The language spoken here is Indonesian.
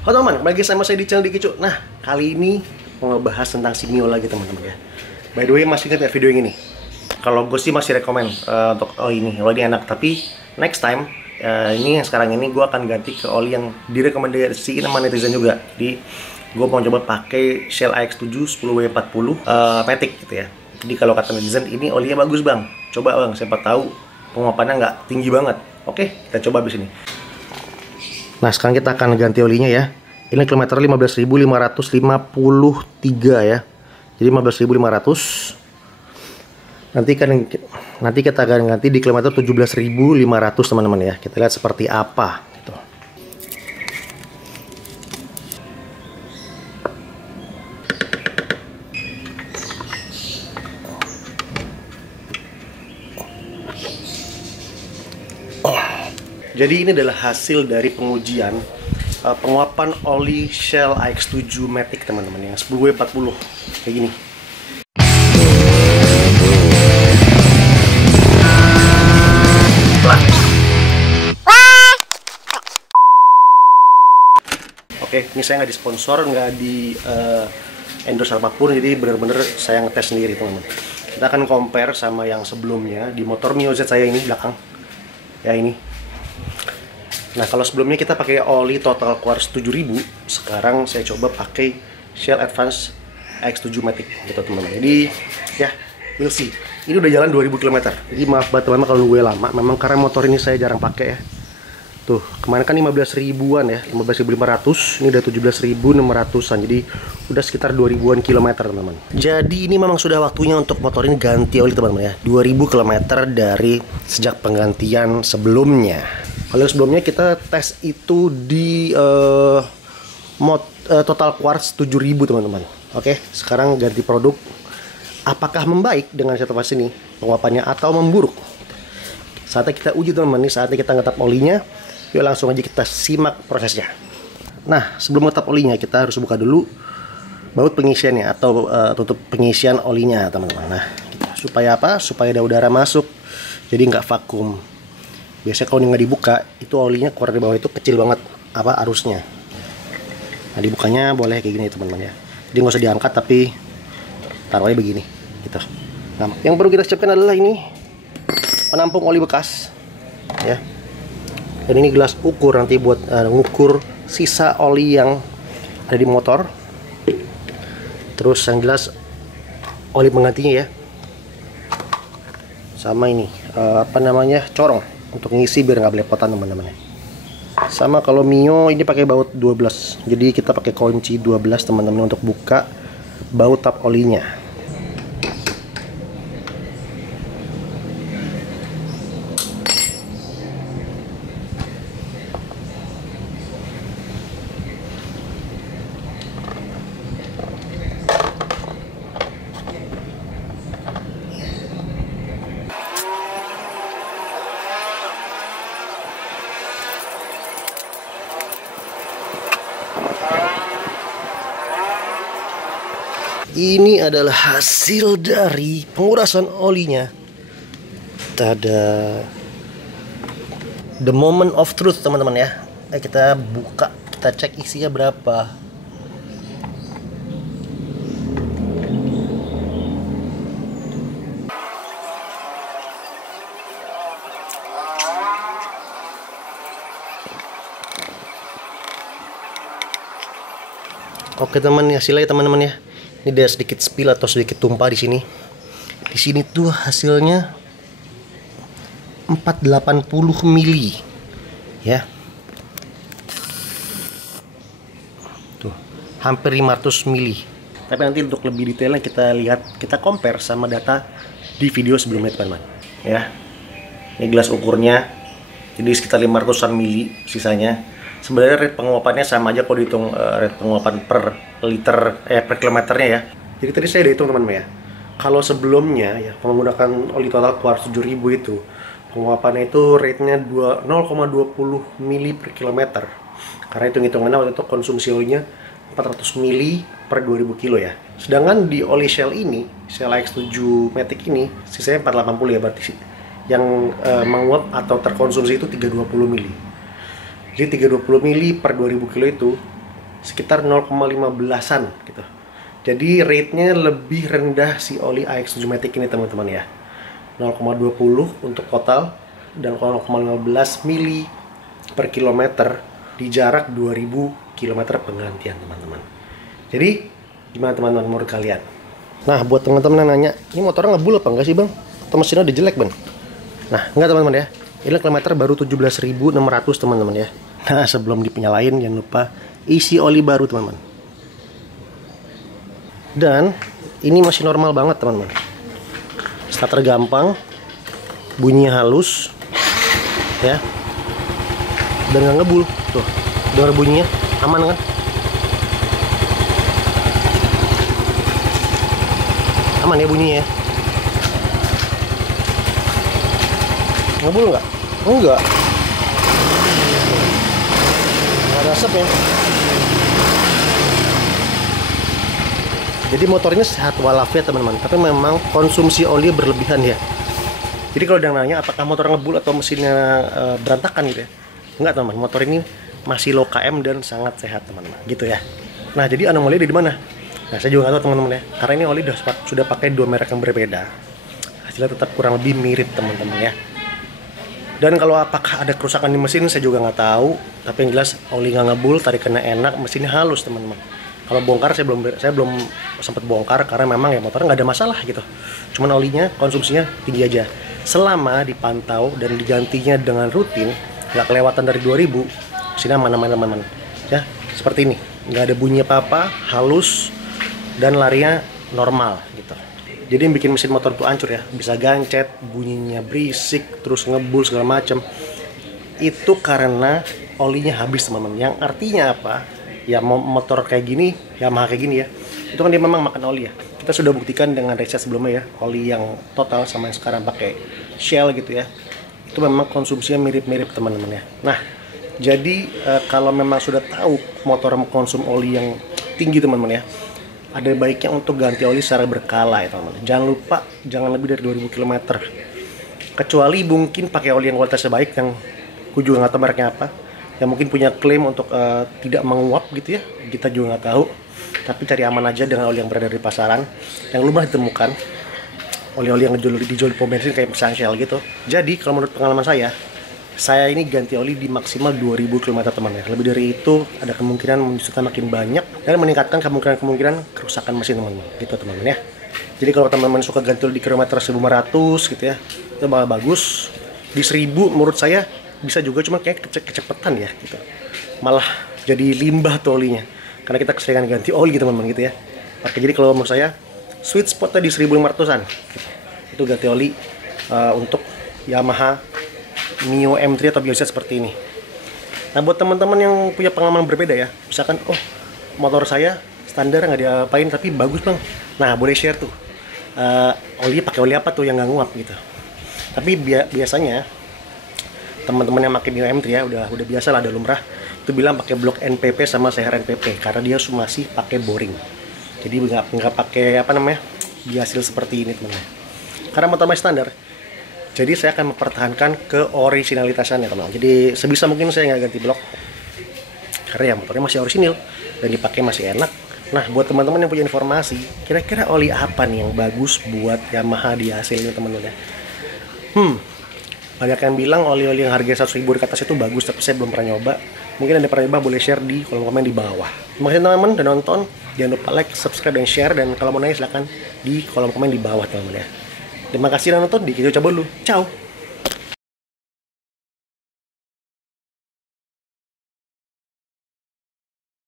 Halo teman, bagi sama saya di channel Diki Cu. Nah, kali ini mau ngebahas tentang si Mio lagi teman-teman ya. By the way, masih ingat ya video yang ini? Kalau gue sih masih rekomen untuk oli ini enak. Tapi next time, ini yang sekarang ini gue akan ganti ke oli yang direkomendasiin sama netizen juga. Jadi gue mau coba pakai Shell AX7 10W40 Matic gitu ya. Jadi kalau kata netizen, ini olinya bagus bang. Coba bang, siapa tahu penguapannya nggak tinggi banget. Oke, kita coba habis ini. Nah, sekarang kita akan ganti olinya ya. Ini kilometer 15.553 ya. Jadi 15.500. Nanti kita akan ganti di kilometer 17.500 teman-teman ya. Kita lihat seperti apa gitu. Jadi ini adalah hasil dari pengujian penguapan oli Shell AX7 Matic teman-teman yang 10W40 kayak gini. Oke, ini saya nggak disponsor, nggak di endorse apapun, jadi bener-bener saya ngetes sendiri teman-teman. Kita akan compare sama yang sebelumnya di motor Mio Z saya ini belakang ya ini. Nah, kalau sebelumnya kita pakai oli Total Quartz 7000, sekarang saya coba pakai Shell Advance AX7 Matic gitu teman-teman. Jadi ya, we'll see. Ini udah jalan 2000 km. Jadi maaf banget teman-teman kalau nunggu lama. Memang karena motor ini saya jarang pakai ya. Tuh, kemarin kan 15 ribuan ya, 15.500, ini udah 17.600an. Jadi udah sekitar 2000-an kilometer teman-teman. Jadi ini memang sudah waktunya untuk motor ini ganti oli teman-teman ya. 2000 km dari sejak penggantian sebelumnya. Kalau sebelumnya kita tes itu di Total Quartz 7000 teman-teman. Oke, sekarang ganti produk. Apakah membaik dengan situasi ini penguapannya atau memburuk? Saatnya kita uji teman-teman, ini saatnya kita ngetap olinya. Yuk langsung aja kita simak prosesnya. Nah, sebelum ngetap olinya kita harus buka dulu baut pengisiannya atau tutup pengisian olinya teman-teman. Nah, supaya apa? Supaya ada udara masuk, jadi nggak vakum. Biasanya kalau ini nggak dibuka, itu olinya keluar dari bawah itu kecil banget arusnya. Nah, dibukanya boleh kayak gini teman-teman ya. Jadi nggak usah diangkat tapi taruhnya begini gitu. Nah, yang perlu kita siapkan adalah ini penampung oli bekas ya. Dan ini gelas ukur nanti buat ngukur sisa oli yang ada di motor. Terus yang jelas oli penggantinya ya. Sama ini corong untuk ngisi biar nggak belepotan teman-teman. Sama kalau Mio ini pakai baut 12. Jadi kita pakai kunci 12 teman-teman untuk buka baut tap olinya. Ini adalah hasil dari pengurasan olinya. Tada. The moment of truth teman-teman ya. Kita buka, kita cek isinya berapa. Oke teman, hasilnya teman-teman ya. Ini ada sedikit spill atau sedikit tumpah di sini. Di sini tuh hasilnya 480 mili, ya. Tuh, hampir 500 mili. Tapi nanti untuk lebih detailnya kita compare sama data di video sebelumnya teman-teman. Ya, ini gelas ukurnya. Jadi sekitar 500-an mili sisanya. Sebenarnya rate penguapannya sama aja kalau dihitung rate penguapan per liter per kilometernya ya. Jadi tadi saya udah hitung teman-teman ya. Kalau sebelumnya ya menggunakan oli Total Quartz 7000 itu penguapannya itu rate-nya 0,20 mili per kilometer. Karena hitung-hitungannya waktu itu konsumsi olinya 400 mili per 2000 kilo ya. Sedangkan di oli Shell ini, Shell AX7 Matic ini sisanya 480 ya berarti yang menguap atau terkonsumsi itu 320 mili. Jadi 320 mili per 2000 kilo itu sekitar 0,15an gitu. Jadi rate-nya lebih rendah si oli AX7 Matic ini teman-teman ya. 0,20 untuk total dan 0,15 mili per kilometer di jarak 2000 km penggantian teman-teman. Jadi gimana teman-teman menurut kalian? Nah buat teman-teman yang nanya, ini motornya ngebul apa enggak sih bang? Atau mesinnya udah jelek bang? Nah enggak teman-teman ya. Ini kilometer baru 17.600 teman-teman ya. Nah sebelum dinyalain jangan lupa isi oli baru teman-teman. Dan ini masih normal banget teman-teman. Starter gampang, bunyinya halus, ya, dan nggak ngebul. Tuh, dengar bunyinya, aman kan? Aman ya bunyinya ya. Ngebul nggak? Enggak. Nggak ada asap ya. Jadi motor ini sehat walafiat teman-teman, tapi memang konsumsi oli berlebihan ya. Jadi kalau ada yang nanya apakah motor ngebul atau mesinnya berantakan gitu ya, enggak teman-teman, motor ini masih low KM dan sangat sehat teman-teman gitu ya. Nah jadi anomali di mana? Nah saya juga nggak tahu teman-teman ya, karena ini oli sudah pakai dua merek yang berbeda, hasilnya tetap kurang lebih mirip teman-teman ya. Dan kalau apakah ada kerusakan di mesin saya juga nggak tahu, tapi yang jelas oli nggak ngebul, tarikannya enak, mesinnya halus teman-teman. Kalau bongkar saya belum sempat bongkar karena memang ya motornya nggak ada masalah gitu. Cuman olinya konsumsinya tinggi aja. Selama dipantau dan digantinya dengan rutin, nggak kelewatan dari 2000, sini aman-aman teman-teman. Ya seperti ini, nggak ada bunyi apa-apa, halus dan larinya normal gitu. Jadi yang bikin mesin motor tuh hancur ya, bisa gancet, bunyinya berisik, terus ngebul segala macam. Itu karena olinya habis teman-teman. Yang artinya apa? Ya motor kayak gini, Yamaha kayak gini ya, itu kan dia memang makan oli ya. Kita sudah buktikan dengan riset sebelumnya ya, oli yang total sama yang sekarang pakai Shell gitu ya, itu memang konsumsinya mirip-mirip teman-teman ya. Nah jadi kalau memang sudah tahu motor mengkonsum oli yang tinggi teman-teman ya, ada baiknya untuk ganti oli secara berkala ya teman-teman. Jangan lupa, jangan lebih dari 2000 km, kecuali mungkin pakai oli yang kualitasnya baik, yang aku juga nggak tahu mereknya apa, yang mungkin punya klaim untuk tidak menguap gitu ya, kita juga nggak tahu. Tapi cari aman aja dengan oli yang berada di pasaran, yang lumrah ditemukan, oli-oli yang dijual di pom bensin kayak misalnya Shell gitu. Jadi kalau menurut pengalaman saya ini ganti oli di maksimal 2000 km teman ya. Lebih dari itu ada kemungkinan menyusutkan makin banyak dan meningkatkan kemungkinan kerusakan mesin teman-teman gitu teman-teman ya. Jadi kalau teman-teman suka ganti oli di kilometer 1500 gitu ya, itu bakal bagus. Di 1000 menurut saya bisa juga, cuma kayak kecepetan ya gitu, malah jadi limbah tuh olinya karena kita keseringan ganti oli gitu teman-teman gitu ya. Oke, jadi kalau menurut saya sweet spotnya di 1500an gitu. Itu ganti oli untuk Yamaha Mio M3 atau biasa seperti ini. Nah buat teman-teman yang punya pengalaman berbeda ya, misalkan oh motor saya standar nggak diapain tapi bagus bang, nah boleh share tuh oli pakai oli apa tuh yang nggak nguap gitu. Tapi biasanya teman-teman yang pakai Mio M3 ya udah biasa lah, ada lumrah itu bilang pakai blok NPP sama seher NPP karena dia masih pakai boring. Jadi nggak pakai apa namanya biasil seperti ini teman-teman. Karena motor masih standar, jadi saya akan mempertahankan keoriginalitasannya teman-teman. Jadi sebisa mungkin saya nggak ganti blok karena ya motornya masih orisinil dan dipakai masih enak. Nah buat teman-teman yang punya informasi, kira-kira oli apa nih yang bagus buat Yamaha di hasilnya teman-teman ya? Banyak yang bilang oli-oli yang harga 100.000 di atas itu bagus, tapi saya belum pernah nyoba. Mungkin ada pernah nyoba, boleh share di kolom komen di bawah. Terima kasih teman-teman udah nonton. Jangan lupa like, subscribe, dan share. Dan kalau mau nanya silahkan di kolom komen di bawah teman-teman ya. Terima kasih udah nonton, kita coba dulu. Ciao!